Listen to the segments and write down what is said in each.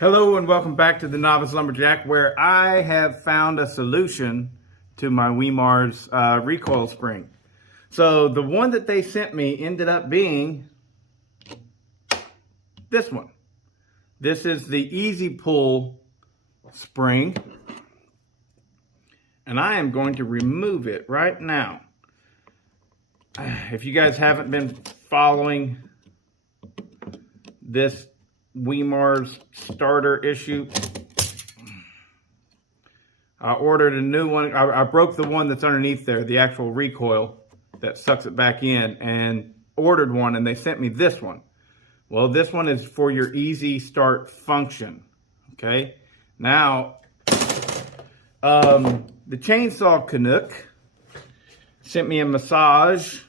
Hello and welcome back to the Novice Lumberjack, where I have found a solution to my Wemars recoil spring. So the one that they sent me ended up being this one. This is the Easy Pull spring, and I am going to remove it right now. If you guys haven't been following this Wemars starter issue, I ordered a new one. I broke the one that's underneath there, the actual recoil that sucks it back in, and ordered one, and they sent me this one. Well, this one is for your easy start function. Okay, now the Chainsaw Canuck sent me a massage,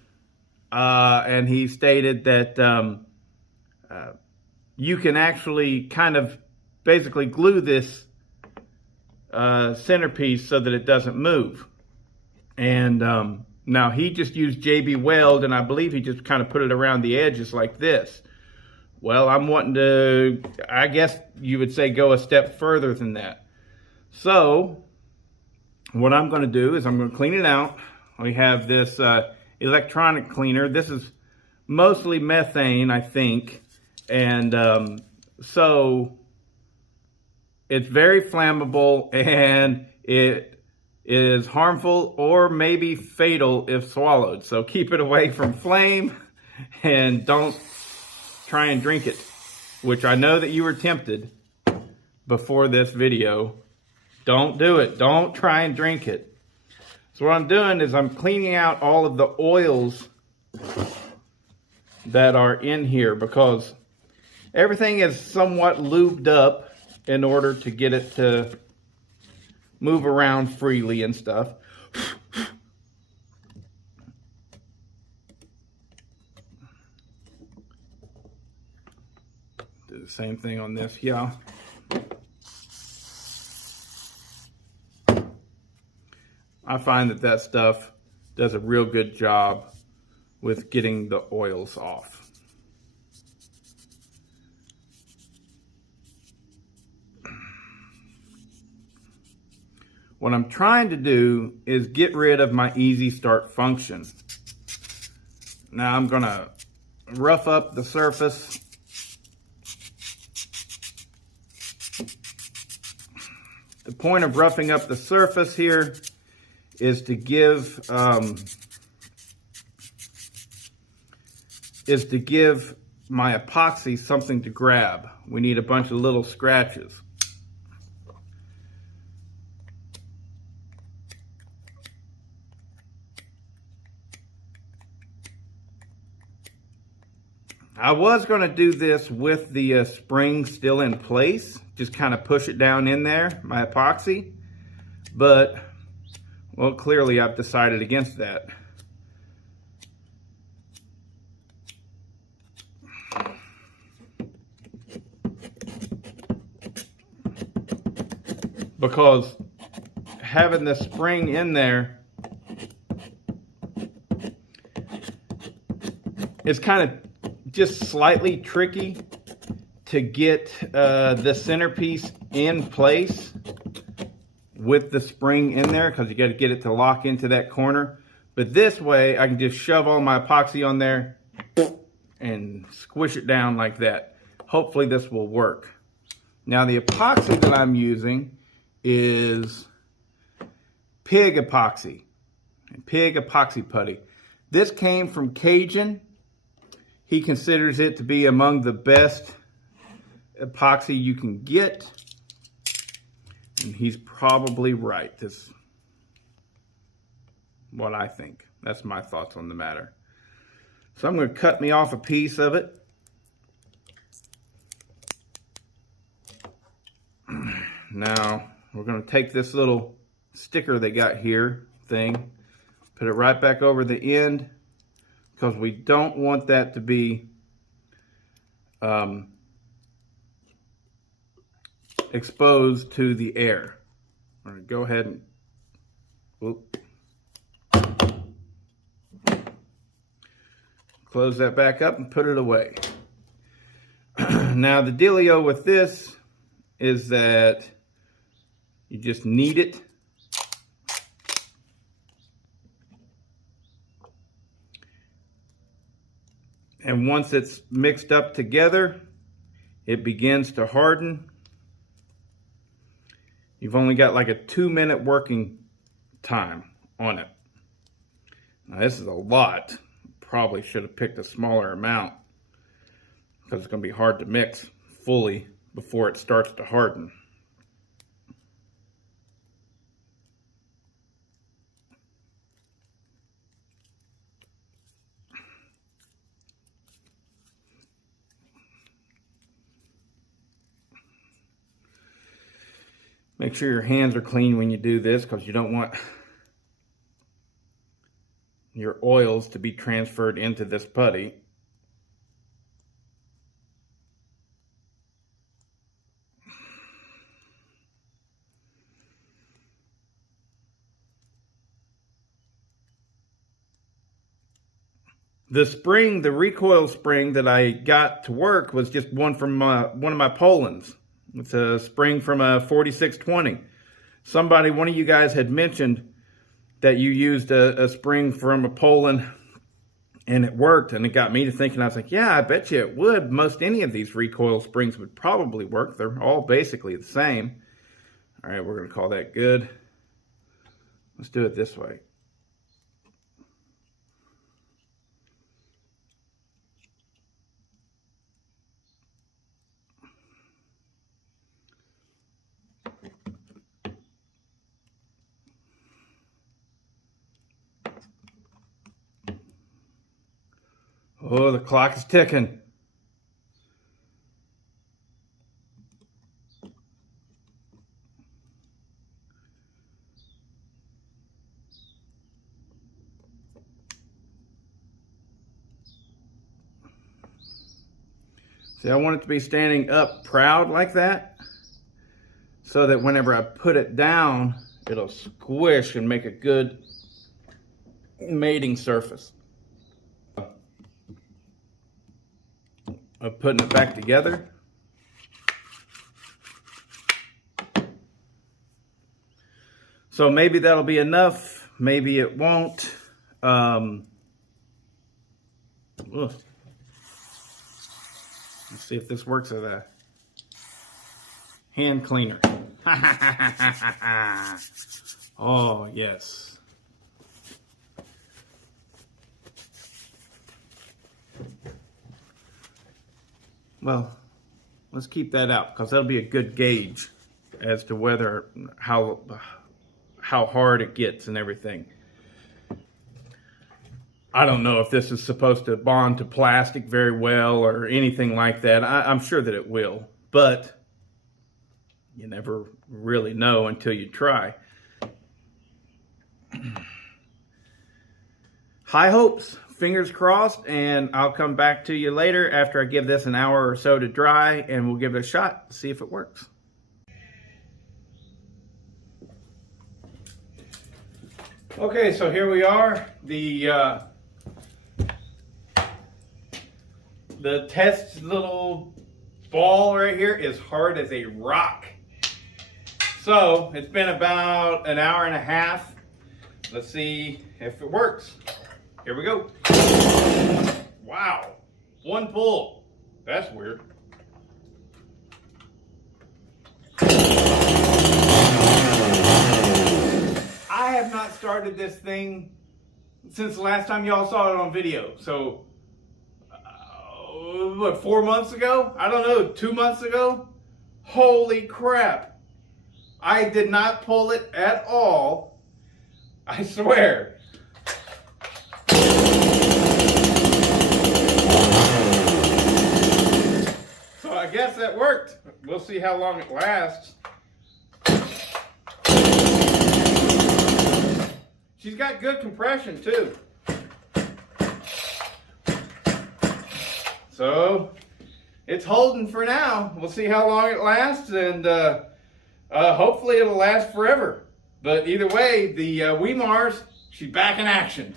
and he stated that you can actually kind of basically glue this centerpiece so that it doesn't move. And now he just used JB Weld, and I believe he just kind of put it around the edges like this. Well, I'm wanting to, I guess you would say, go a step further than that. So what I'm going to do is I'm going to clean it out. We have this electronic cleaner. This is mostly methane, I think. And so it's very flammable, and it is harmful or maybe fatal if swallowed. So keep it away from flame, and don't try and drink it, which I know that you were tempted before this video. Don't do it. Don't try and drink it. So what I'm doing is I'm cleaning out all of the oils that are in here, because everything is somewhat lubed up in order to get it to move around freely and stuff. Do the same thing on this, yeah. I find that stuff does a real good job with getting the oils off. What I'm trying to do is get rid of my easy start function. Now I'm gonna rough up the surface. The point of roughing up the surface here is to give my epoxy something to grab. We need a bunch of little scratches. I was going to do this with the spring still in place, just kind of push it down in there, my epoxy, but, well, clearly I've decided against that. Because having the spring in there is kind of just slightly tricky to get the centerpiece in place with the spring in there, because you got to get it to lock into that corner. But this way I can just shove all my epoxy on there and squish it down like that. Hopefully this will work. Now the epoxy that I'm using is Pig epoxy, Pig epoxy putty. This came from Cajun. He considers it to be among the best epoxy you can get, and he's probably right. This is what I think. That's my thoughts on the matter. So I'm going to cut me off a piece of it. Now we're going to take this little sticker they got here thing, put it right back over the end, because we don't want that to be exposed to the air. All right, go ahead and close that back up and put it away. Now the dealio with this is that you just knead it. And once it's mixed up together, it begins to harden. You've only got like a 2-minute working time on it. Now this is a lot. Probably should have picked a smaller amount because it's going to be hard to mix fully before it starts to harden. Make sure your hands are clean when you do this because you don't want your oils to be transferred into this putty. The spring, the recoil spring that I got to work was just one from one of my Polands. It's a spring from a 4620. One of you guys had mentioned that you used a spring from a Poland and it worked, and it got me to thinking. I was like, yeah, I bet you it would. Most any of these recoil springs would probably work. They're all basically the same. All right, we're going to call that good. Let's do it this way. Oh, the clock is ticking. See, I want it to be standing up proud like that, so that whenever I put it down, it'll squish and make a good mating surface. Of putting it back together. So maybe that'll be enough, maybe it won't. Let's see if this works as a hand cleaner. Oh, yes. Well, let's keep that out because that'll be a good gauge as to how hard it gets and everything. I don't know if this is supposed to bond to plastic very well or anything like that. I'm sure that it will, but you never really know until you try. High hopes. Fingers crossed, and I'll come back to you later after I give this an hour or so to dry, and we'll give it a shot to see if it works. Okay, so here we are. The test little ball right here is hard as a rock. So it's been about an hour and a half. Let's see if it works. Here we go. Wow. One pull. That's weird. I have not started this thing since the last time y'all saw it on video. So, what, 4 months ago? I don't know, 2 months ago? Holy crap. I did not pull it at all. I swear. So I guess that worked. We'll see how long it lasts. She's got good compression too. So it's holding for now. We'll see how long it lasts, and hopefully it'll last forever. But either way, the Wemars, she's back in action.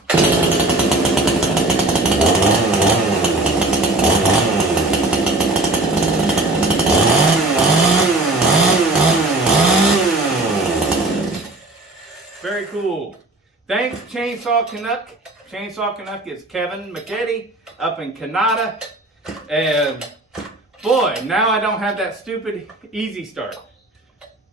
Thanks, Chainsaw Canuck. Chainsaw Canuck is Kevin McEddie up in Canada. And boy, now I don't have that stupid easy start.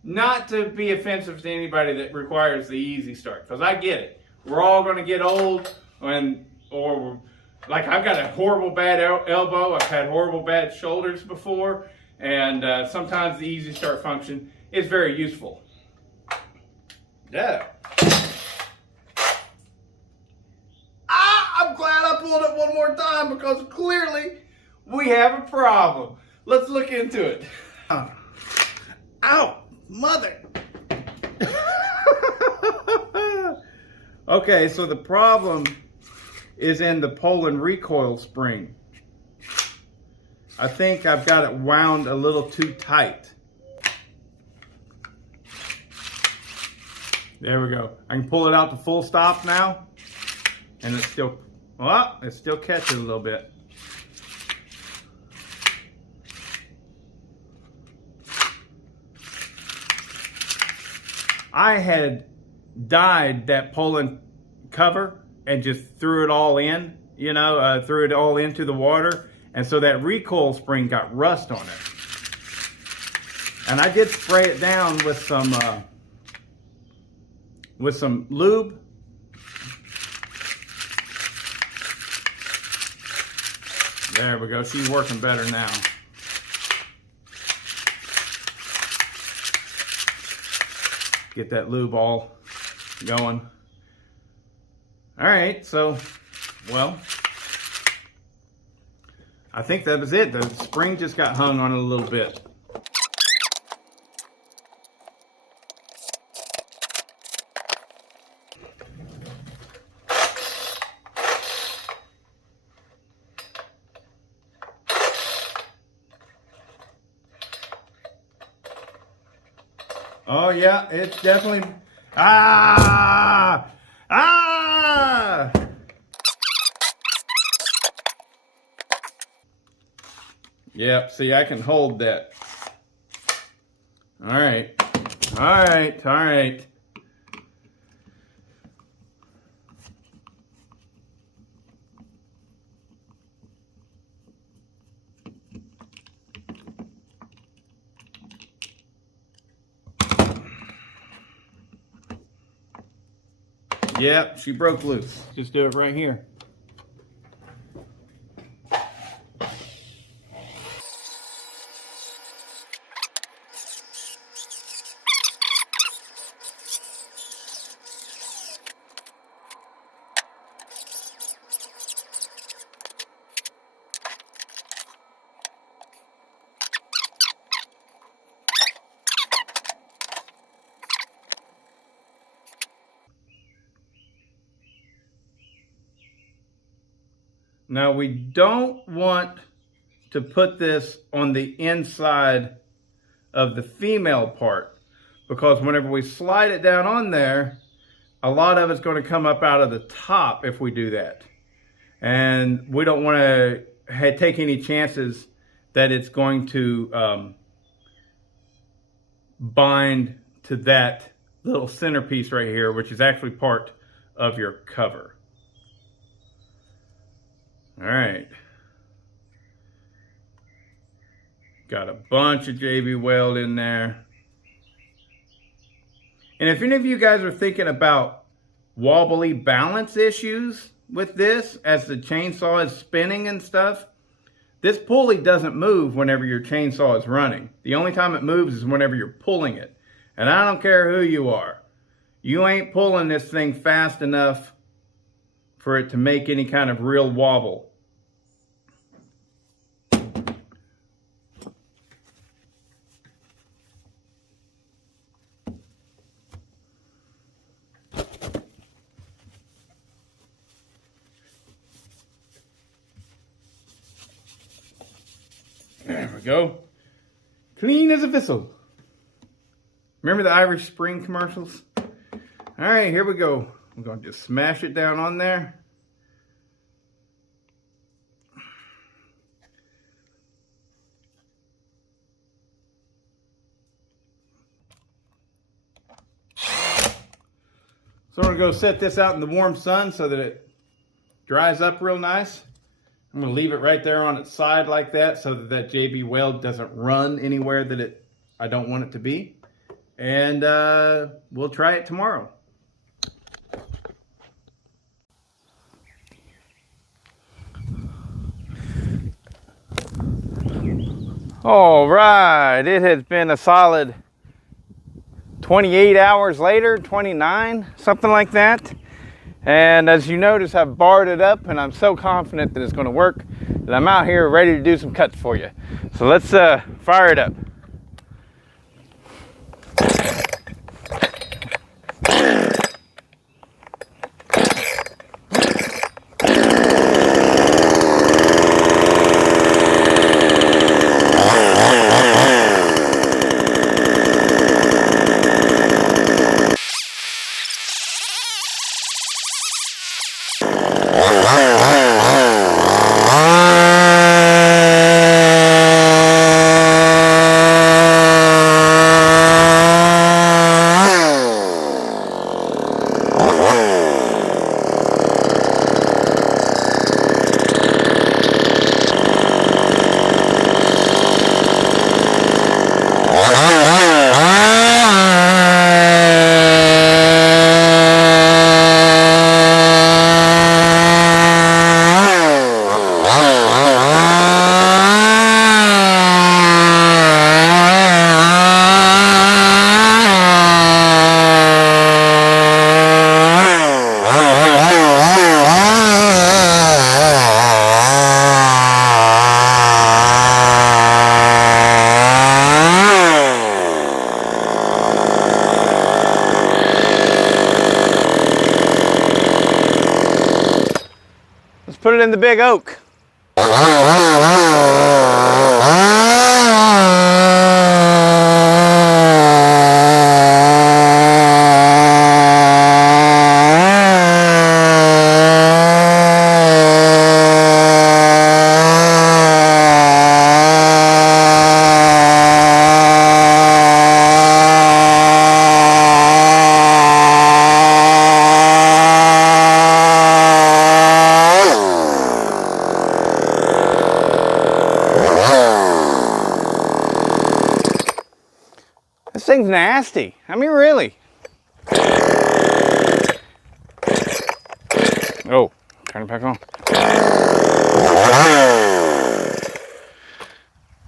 Not to be offensive to anybody that requires the easy start, because I get it. We're all going to get old, or like I've got a horrible bad elbow. I've had horrible bad shoulders before, and sometimes the easy start function is very useful. Yeah. I'm glad I pulled it one more time, because clearly we have a problem. Let's look into it. Ow, mother. Okay, so the problem is in the Poland recoil spring. I think I've got it wound a little too tight. There we go. I can pull it out to full stop now, and it's still catching a little bit. I had dyed that Poland cover and just threw it all in, threw it all into the water. And so that recoil spring got rust on it. And I did spray it down with some lube. There we go. She's working better now. Get that lube all going. All right, so, well, I think that was it. The spring just got hung on it a little bit. Oh yeah, it's definitely, Yep, see, I can hold that. All right. Yep, she broke loose. Just do it right here. Now we don't want to put this on the inside of the female part, because whenever we slide it down on there, a lot of it's going to come up out of the top if we do that. And we don't want to take any chances that it's going to bind to that little centerpiece right here, which is actually part of your cover. All right. Got a bunch of JB Weld in there. And if any of you guys are thinking about wobbly balance issues with this as the chainsaw is spinning and stuff, this pulley doesn't move whenever your chainsaw is running. The only time it moves is whenever you're pulling it. And I don't care who you are. You ain't pulling this thing fast enough for it to make any kind of real wobble. There we go. Clean as a whistle. Remember the Irish Spring commercials? All right, here we go. We're going to just smash it down on there. So I'm gonna go set this out in the warm sun so that it dries up real nice. I'm gonna leave it right there on its side like that so that that JB Weld doesn't run anywhere that I don't want it to be. And we'll try it tomorrow. All right, it has been a solid 28 hours later, 29, something like that. And as you notice, I've barred it up and I'm so confident that it's gonna work that I'm out here ready to do some cuts for you. So let's fire it up. Put it in the big oak. This thing's nasty. I mean, really. Oh, turn it back on.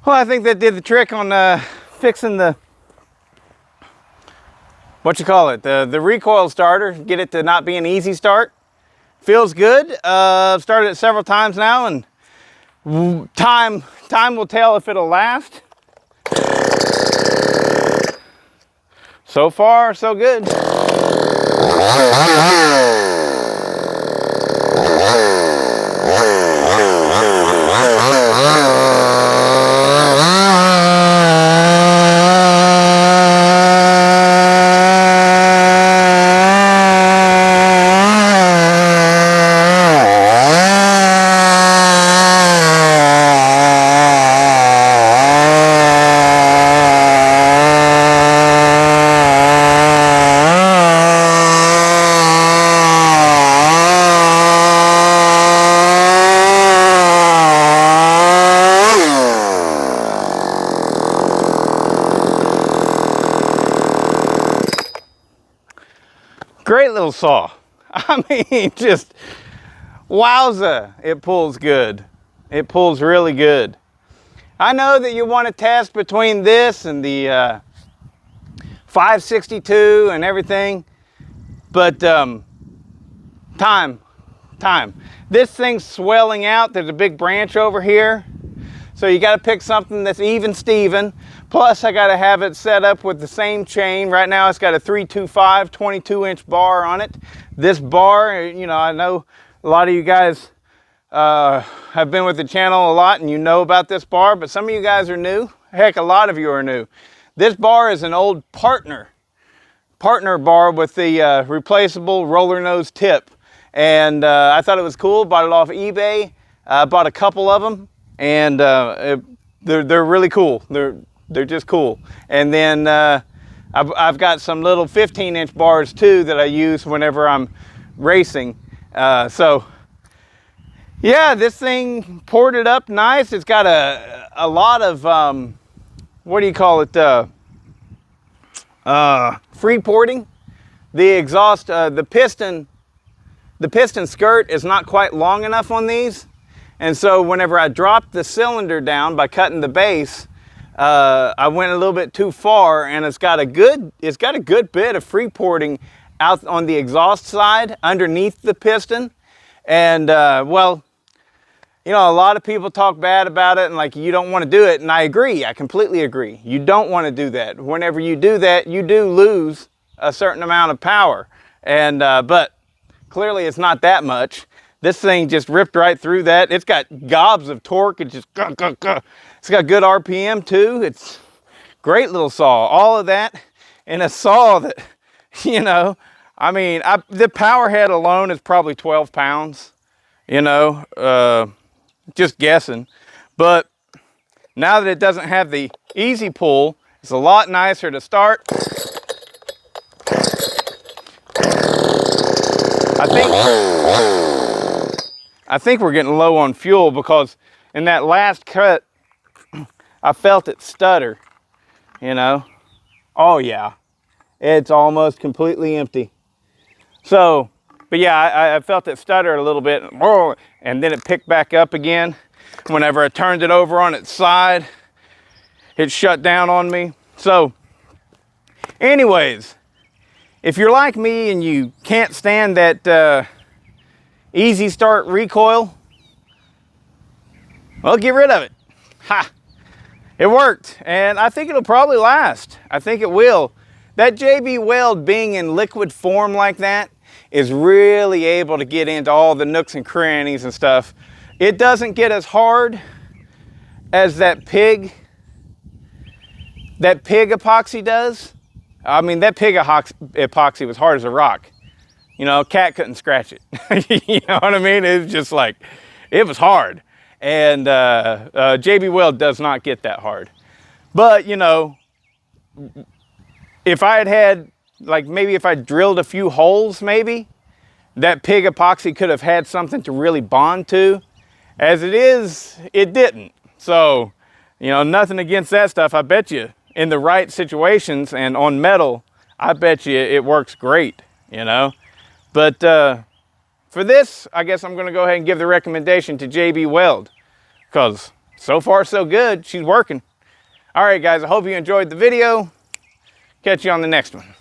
Well, I think that did the trick on fixing the, what you call it, the recoil starter. Get it to not be an easy start. Feels good. I've started it several times now, and time will tell if it'll last. So far, so good. Great little saw. I mean, just wowza, it pulls good. It pulls really good. I know that you want to test between this and the 562 and everything, but time. This thing's swelling out. There's a big branch over here. So you got to pick something that's even Steven. Plus, I got to have it set up with the same chain. Right now, it's got a 325 22-inch bar on it. This bar, you know, I know a lot of you guys have been with the channel a lot and you know about this bar, but some of you guys are new. Heck, a lot of you are new. This bar is an old partner bar with the replaceable roller nose tip. And I thought it was cool, bought it off eBay. Bought a couple of them, and they're really cool. They're just cool. And then I've got some little 15-inch bars too that I use whenever I'm racing. So yeah, this thing ported up nice. It's got a lot of, what do you call it? Free porting. The exhaust, the piston skirt is not quite long enough on these. And so whenever I dropped the cylinder down by cutting the base, I went a little bit too far, and it's got a good bit of free porting out on the exhaust side underneath the piston. And well, you know, a lot of people talk bad about it and like, you don't want to do it. And I agree, I completely agree. You don't want to do that. Whenever you do that, you do lose a certain amount of power. And but clearly it's not that much. This thing just ripped right through that. It's got gobs of torque. It just, it's got good RPM too. It's great little saw. All of that in a saw that, you know, I mean, the power head alone is probably 12 pounds, you know, just guessing. But now that it doesn't have the easy pull, it's a lot nicer to start. I think we're getting low on fuel, because in that last cut, I felt it stutter, you know. Oh yeah, it's almost completely empty. So, but yeah, I felt it stutter a little bit, and then it picked back up again. Whenever I turned it over on its side, it shut down on me. So, anyways, if you're like me and you can't stand that easy start recoil, well, get rid of it. Ha! It worked, and I think it'll probably last. I think it will. That JB Weld being in liquid form like that is really able to get into all the nooks and crannies and stuff. It doesn't get as hard as that pig epoxy does. I mean, that pig epoxy was hard as a rock. You know, a cat couldn't scratch it. You know what I mean? It was just like, it was hard. And JB Weld does not get that hard. But, you know, if I had, like, maybe if I drilled a few holes, maybe, that pig epoxy could have had something to really bond to. As it is, it didn't. So, you know, nothing against that stuff. I bet you in the right situations and on metal, I bet you it works great, you know. But for this, I guess I'm going to go ahead and give the recommendation to JB Weld, because so far so good. She's working. All right, guys, I hope you enjoyed the video. Catch you on the next one.